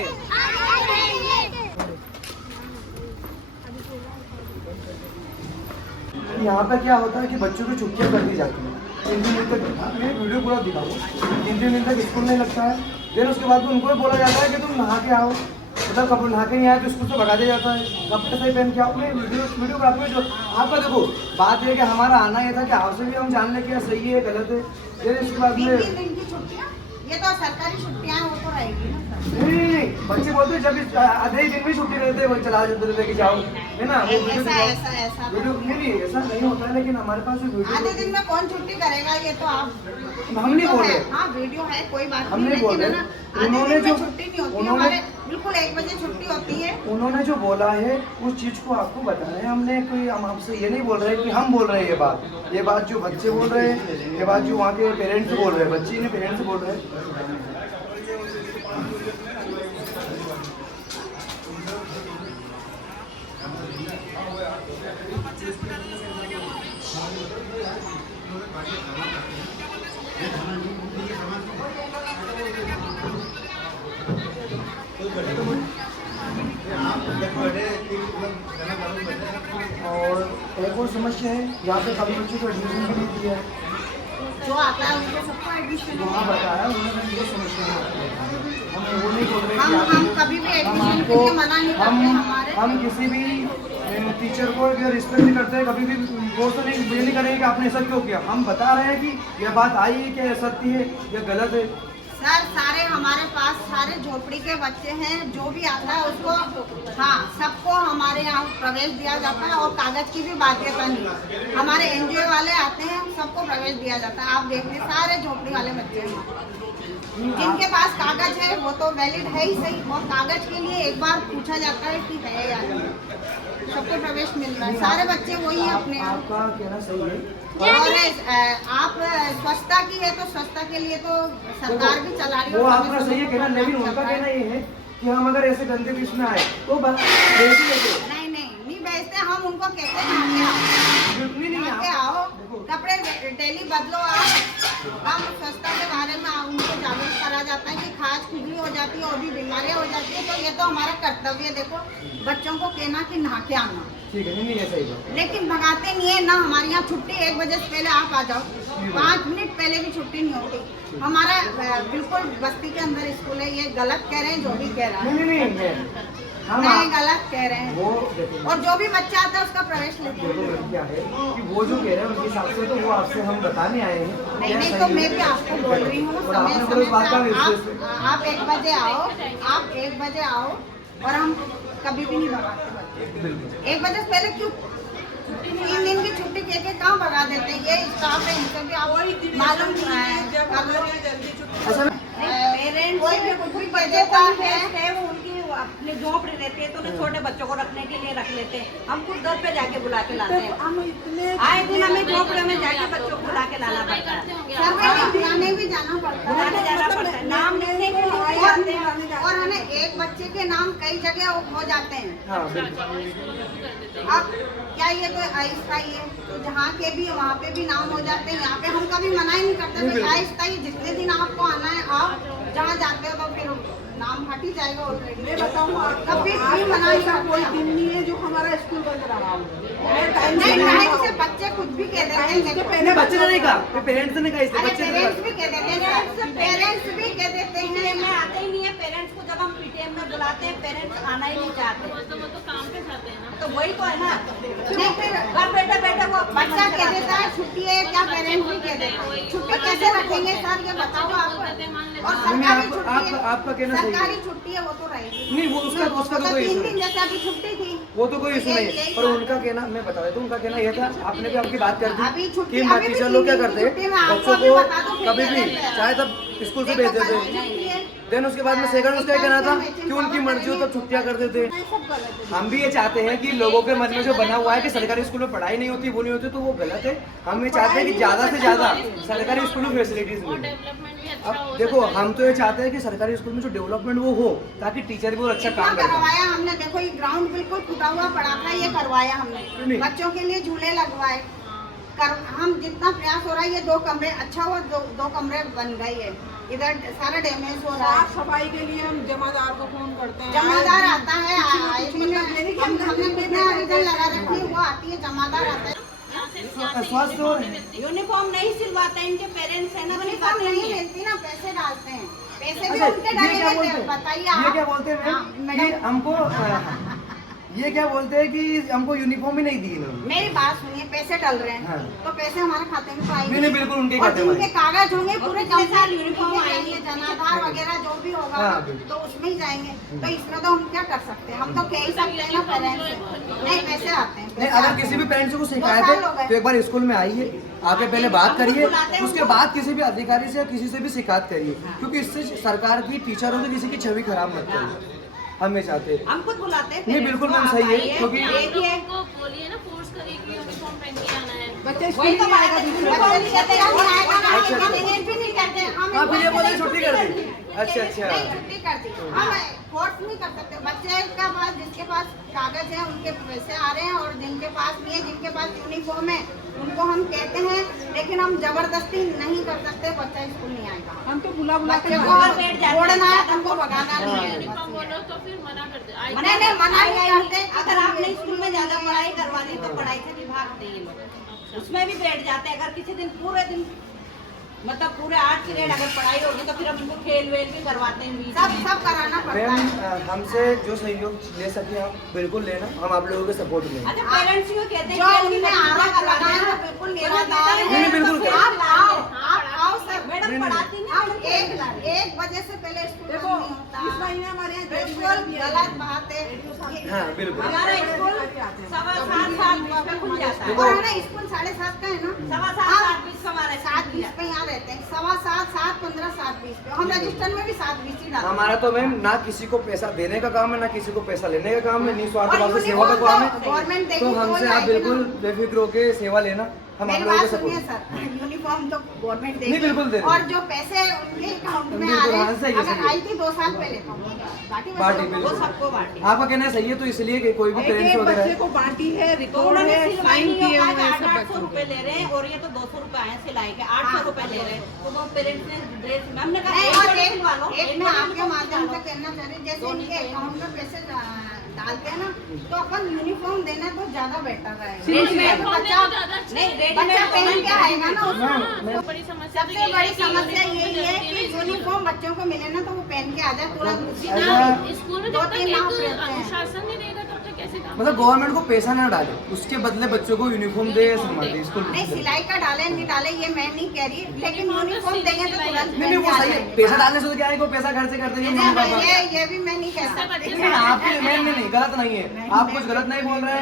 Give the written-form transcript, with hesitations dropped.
रहेंगे। यहाँ पे क्या होता है कि बच्चों की छुट्टियाँ कर दी जाती हैं 3 दिन तक। मैं वीडियो पूरा दिखाऊँ, 3 दिन तक स्कूल नहीं लगता है। फिर उसके बाद उनको भी बोला जाता है कि तुम नहा के आओ, मतलब कपड़े नहा के नहीं आए तो स्कूल से भगा दिया जाता है। कपड़े सही पहन के आओ। मैं वीडियोग्राफी में जो आपका देखो बात है कि हमारा आना ये था कि आपसे भी हम जान लें कि सही है गलत है। फिर इसके बाद में 3 दिन की छुट्टियाँ, ये तो सरकारी छुट्टियाँ वो तो रहेगी ना। नहीं, बच्चे बोलते हैं जब आधे ही दिन में छुट्टी रहते हैं चला लेके जाओ, है ना। वो ऐसा वीडियो नहीं ऐसा नहीं होता है, लेकिन हमारे पास आधे दिन में कौन छुट्टी करेगा, ये तो आप हम नहीं बोल रहे। हाँ वीडियो है, कोई बात हम नहीं बोल रहे। उन्होंने जो छुट्टी नहीं होती, हमारे बिल्कुल 1 बजे छुट्टी होती है। उन्होंने जो बोला है उस चीज को आपको बताना है। हमने कोई हम आपसे ये नहीं बोल रहे कि हम बोल रहे हैं ये बात जो बच्चे बोल रहे हैं, ये बात जो वहाँ के पेरेंट्स बोल रहे हैं, बच्चे ने पेरेंट्स बोल रहे हैं। और एक और समस्या है यहाँ पे कभी बच्चों को एडमिशन भी नहीं दिया है। जो आता है उनको सबको एडमिशन वहाँ बताया उन्होंने ये समस्या है। हम वो नहीं बोल रहे हम कभी भी एडमिशन के लिए मना नहीं करते। हमारे हम किसी भी टीचर को रिस्पेक्ट नहीं करते, कभी भी वो तो नहीं करेंगे कि आपने ऐसा क्यों किया। हम बता रहे हैं कि यह बात आई है कि सत्य है या गलत है। सर सारे हमारे पास सारे झोपड़ी के बच्चे हैं, जो भी आता है उसको हाँ सबको हमारे यहाँ प्रवेश दिया जाता है और कागज की भी बाध्यता नहीं। हमारे एनजीओ वाले आते हैं, सबको प्रवेश दिया जाता है। आप देखिए सारे झोपड़ी वाले बच्चे हैं, जिनके पास कागज है वो तो वैलिड है ही सही, और कागज के लिए एक बार पूछा जाता है कि है या नहीं, सबको प्रवेश मिल रहा है। सारे बच्चे वही हैं अपने। आपका कहना सही है। और आप स्वच्छता की है तो स्वच्छता के लिए तो सरकार भी चला रही है। वो आपका सही है कहना, लेकिन उनका कहना ये है कि हम अगर ऐसे गंदे बीच में आए तो नहीं भेजते। हम उनको कहते हैं आके आओ, कपड़े डेली बदलो। हम स्वच्छता के बारे में उनको जागरूक करा जाता है कि खाज खुजली हो जाती है और भी बीमारियां हो जाती है, तो ये तो हमारा कर्तव्य है। देखो बच्चों को कहना कि नहा के आना, ठीक है, नहीं ऐसा ही। लेकिन भगाते नहीं है ना। हमारे यहाँ छुट्टी 1 बजे से पहले आप आ जाओ, 5 मिनट पहले भी छुट्टी नहीं होती। हमारा बिल्कुल बस्ती के अंदर स्कूल है। ये गलत कह रहे हैं जो भी कह रहा है, नहीं गलत कह रहे हैं। और जो भी बच्चा आता है उसका प्रवेश लेते हैं। क्या है कि वो जो कह रहे हैं उनके हिसाब से तो वो आपसे हम बताने आए हैं। नहीं तो मैं भी आपको बोल रही हूँ आप 1 बजे आओ, आप 1 बजे आओ, और हम कभी भी नहीं भगाते बच्चे। 1 बजे से पहले क्यों? 3 दिन की छुट्टी के कहाँ भगा देते हैं? ये स्टाफ है, इनसे भी आप मालूम नहीं है। पेरेंट्स कोई भी कुछ भी कह देता है, वो उनकी अपनी झोपड़ी रहती है तो उन्हें छोटे बच्चों को रखने के लिए रख लेते हैं। हम खुद घर पे जाके बुला के लाते हैं। आए दिन हमें झोपड़े में जाके बच्चों को बुला के लाना पड़ता है, बुलाने भी जाना पड़ता है, नाम लिखने के लिए आते हैं, और हमें एक बच्चे के नाम कई जगह हो जाते हैं। अब क्या ये तो अस्थायी है, तो जहाँ के भी वहाँ पे भी नाम हो जाते हैं। यहाँ पे हम कभी मना ही नहीं करते भाई, अस्थायी जितने दिन आपको आना है आप, जहाँ जाते हो तो फिर नाम हट ही जाएगा ऑलरेडी। मैं बताऊँ कभी भी मना नहीं करते। कोई दिन नहीं है जो हमारा स्कूल बंद रहा हो। नहीं से बच्चे कुछ भी कह देते हैं। बच्चे ने नहीं कहा, पेरेंट्स ने कहा, इससे बच्चे पेरेंट्स भी कह देते हैं, पेरेंट्स भी कह देते हैं। मैं आते ही नहीं है पेरेंट्स को, जब हम पीटीएम में बुलाते हैं पेरेंट्स आना ही नहीं चाहते। वो तो काम पे जाते हैं ना, तो वही तो है ना। नहीं फिर घर बैठे बैठे वो बच्चा कह देता है छुट्टी है, क्या पेरेंट्स भी कह देते हैं छुट्टी कैसे रखेंगे सर, ये बताओ आपको। और सरकारी छुट्टी है, आपका कहना सरकारी छुट्टी है वो तो रहेगी नहीं, वो उसका तो कोई 3 दिन जैसे अभी छुट्टी थी, वो तो कोई इशू नहीं। पर उनका कहना मैं बता देता हूँ, उनका कहना यह था, आपने भी आपकी बात कर दी कि टीचर लोग क्या करते हैं बच्चों को कभी भी चाहे तब स्कूल से भेज देते, देन उसके बाद में सेकंड उसका कहना था कि उनकी मर्जी हो तब छुट्टियां कर देते। हम भी ये चाहते हैं कि लोगों के मन में जो बना हुआ है कि सरकारी स्कूल में पढ़ाई नहीं होती, वो नहीं होती, तो वो गलत है। हम ये चाहते हैं कि ज्यादा से ज्यादा सरकारी स्कूल में फैसिलिटीज मिले। अब देखो हम तो ये चाहते हैं कि सरकारी स्कूल में जो डेवलपमेंट वो हो, ताकि टीचर भी अच्छा काम करवाया हमने। देखो ये ग्राउंड बिल्कुल खुदा हुआ पड़ा था, ये करवाया हमने, बच्चों के लिए झूले लगवाए। हम जितना प्रयास हो रहा है, ये 2 कमरे अच्छा हुआ, 2 कमरे बन गए है। इधर सारा डैमेज हो रहा है। साफ सफाई के लिए हम जमादार को फोन करते हैं, जमादार आता है, हमने बिना इधर लगा रखी है, वो आती है, जमादार आता है। स्वास्थ्य और यूनिफॉर्म नहीं सिलवाते, इनके पेरेंट्स है ना, यूनिफॉर्म नहीं मिलती ना, पैसे डालते हैं, पैसे भी अच्छा, उनके ये क्या डाले बोलते हैं। हैं? बताइए ये आप। क्या बोलते हैं हाँ, मैम? मैडम। ये हमको ये क्या बोलते हैं कि हमको यूनिफॉर्म ही नहीं दी इन्होंने। मेरी बात सुनिए, पैसे डल रहे हैं हाँ। तो पैसे हमारे खाते में तो आएंगे। नहीं, बिल्कुल उनके और खाते में जिनके कागज होंगे पूरे कंप्लीट यूनिफॉर्म आएंगे, आएंगे, जनाधार वगैरह जो भी होगा हाँ, बिल्कुल। तो उसमें ही जाएंगे। तो इसमें तो हम क्या कर सकते हैं, हम तो कह ही सकते हैं ना पेरेंट्स से, नहीं पैसे आते हैं। नहीं, अगर किसी भी पेरेंट्स को शिकायत 2 साल हो है गए। तो एक बार स्कूल में आइए, आके पहले बात हमको करिए, बुलाते हैं, उसके हमको। बाद किसी भी अधिकारी से या किसी से भी शिकायत करिए, क्योंकि इससे सरकार की, टीचरों से किसी की छवि खराब मत करिए, हम ये चाहते हैं। हम खुद बुलाते हैं। नहीं, बिल्कुल मैम, सही है, क्योंकि देखिए को बोलिए ना, फोर्स करिए कि यूनिफॉर्म पहन के आना है। बच्चे स्कूल वही तो नहीं बात आएगा है, दूसरे बच्चे को। नहीं कहते हैं, हम आएगा ना, अच्छा, हम ये भी नहीं कहते हैं, हम हाँ, फिर ये इनको बोले नहीं छुट्टी कर दी। अच्छा, नहीं, अच्छा। छुट्टी कर दी। हम फोर्स नहीं कर सकते, बच्चे का पास, जिसके पास कागज है उनके पैसे आ रहे हैं, और जिनके पास नहीं है, जिनके पास यूनिफॉर्म है उनको हम कहते हैं, लेकिन हम जबरदस्ती नहीं कर सकते, बच्चा स्कूल नहीं आएगा। हम तो बुला बुला के बच्चे को छोड़ना है, हमको भगाना नहीं है। यूनिफॉर्म बोलो तो फिर मना कर दे। नहीं, मना नहीं करते। अगर आपने स्कूल में ज्यादा पढ़ाई करवानी तो पढ़ाई से भी भागते हैं ये लोग, उसमें भी बैठ जाते हैं। अगर किसी दिन पूरे दिन मतलब पूरे 8 पीरियड अगर पढ़ाई होगी तो फिर हम इनको खेल वेल भी करवाते हैं बीच में। सब कराना पड़ता मैम, है। हमसे जो सहयोग ले सके आप बिल्कुल लेना, हम आप लोगों के सपोर्ट में हैं। अच्छा, पेरेंट्स को कहते हैं जो कि उनने आरोप लगाया वो बिल्कुल निराधार है। नहीं, बिल्कुल। आप आओ सर। मैडम पढ़ाती नहीं, हम एक बजे से पहले स्कूल देखो, बंद नहीं होता। इस महीने हमारे यहाँ बिल्कुल गलत बात है। हाँ, बिल्कुल। हमारा स्कूल 7:15 में खुल जाता है। और हमारा स्कूल 7:30 का है ना, 7:15 का हमारा 7:20 पे यहाँ रहते हैं, 7:15, 7:15, 7:20 पे। हम रजिस्टर में भी 7:20 ही डालते हैं। हमारा तो मैम ना किसी को पैसा देने का काम है, ना किसी को पैसा लेने का काम है, निस्वार्थ और भाव से सेवा का यूनिफॉर्म काम तो है। गवर्नमेंट देगी तो तो हमसे आप लाएगी ना। बिल्कुल बेफिक्र होके सेवा लेना, हम आप मेरी लोगों के बात सुनिए सपोर्ट। सर, यूनिफॉर्म तो गवर्नमेंट नहीं, देगी। बिल्कुल देगी। और जो पैसे उनके अकाउंट में आ बिल्कुल, रहे हाँ, सही है, हैं, सही अगर है। आई थी 2 साल पहले तो बाकी बाटी बच्चों को- वो बिल्कुल। सबको बांटी। आपका कहना सही है, तो इसलिए कि कोई भी एक पेरेंट्स एक वगैरह बच्चे है, को बांटी है, तो रिकॉर्ड उन्होंने है, सिलाई साइन नहीं किए होगा हुए हैं सब 800 बच्चों रुपए के। ले रहे हैं, और ये तो 200 रुपए आए सिलाई के, 800 रुपए ले रहे हैं। तो वो पेरेंट्स ने ड्रेस, हमने कहा नहीं, एक और जोड़ी सिलवा लो, एक एक मैं जोड़ी आपके सिलवा माध्यम लो। से कहना चाह रही हूँ, जैसे इनके अकाउंट में पैसे डालते हैं ना, तो अपन यूनिफॉर्म देना तो ज्यादा बेटर रहेगा। रेडीमेड तो होने बच्चा तो ज्यादा अच्छा नहीं, है। रेडीमेड बच्चा पहन के आएगा ना उसमें। मैं बड़ी समस्या तो सबसे ये बड़ी है कि समस्या यूनिफॉर्म यही है जरूरी कि है। यूनिफॉर्म बच्चों को मिले ना तो वो पहन के आ जाए पूरा ऐसा- स्कूल में दो जब तक तीन एक नाम रहते हैं। अनुशासन नहीं रहेगा तब तक कैसे काम मतलब गवर्नमेंट को पैसा ना डाले, उसके बदले बच्चों को यूनिफॉर्म दे, संभाले स्कूल। नहीं, सिलाई का डाले नहीं डाले ये मैं नहीं कह रही, लेकिन यूनिफॉर्म देंगे तो तुरंत नहीं, वो सही है, पैसा डालने से तो क्या है, कोई पैसा खर्च करते हैं मम्मी पापा। ये भी मैं नहीं कह सकती। लेकिन आपके लिए मैं नहीं, गलत नहीं है, आप कुछ गलत नहीं बोल रहे हैं।